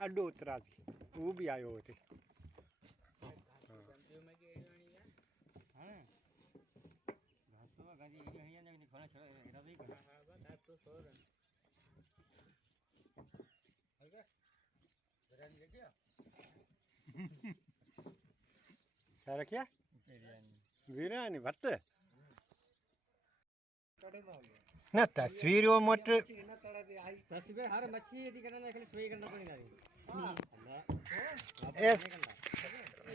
अड्डो उतरा थी वो भी आयो होते क्या रखिया बिरयानी भत्त ना तस्वीरों मोट तस्वीर हर मच्छी यदि करना है खाली सोई करना पड़ेगा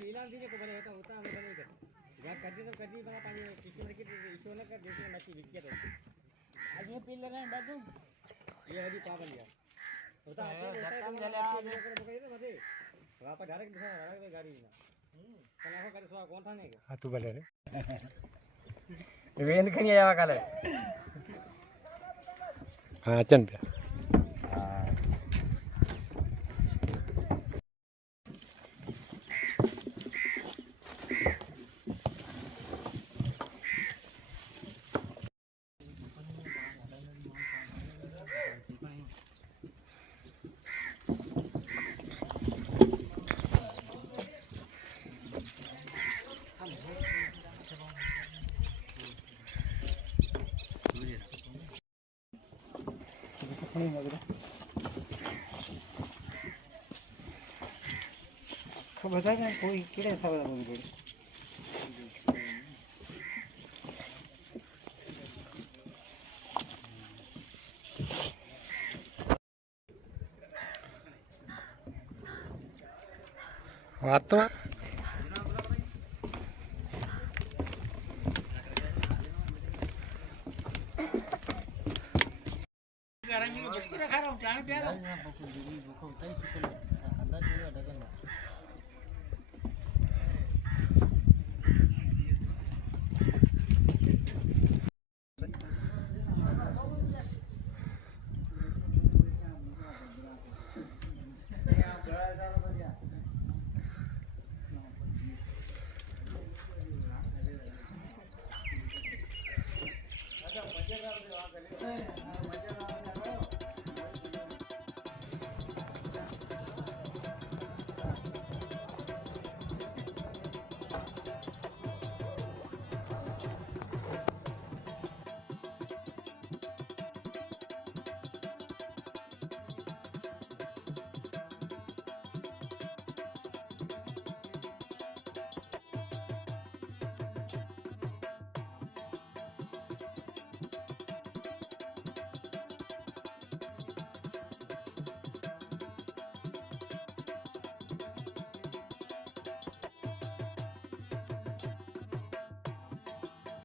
इलाज दीजिए को बने होता हम नहीं कर या कर दी तो कर दी बड़ा पानी किसी में की इशू ना कर जैसे मच्छी बिक गया आज ये पी ले रहे हैं बाबू ये अभी पागल लिया होता है कम चले आ मजे वहां पर डायरेक्ट गाड़ी ना कल आखो कर सो कौन था नहीं हां तू बोले रे वेन कहीं आया कल हां चल पे तो बता दें कोई किधर ऐसा बता दो मुझे बात तो खा रहा हूँ क्या प्यारा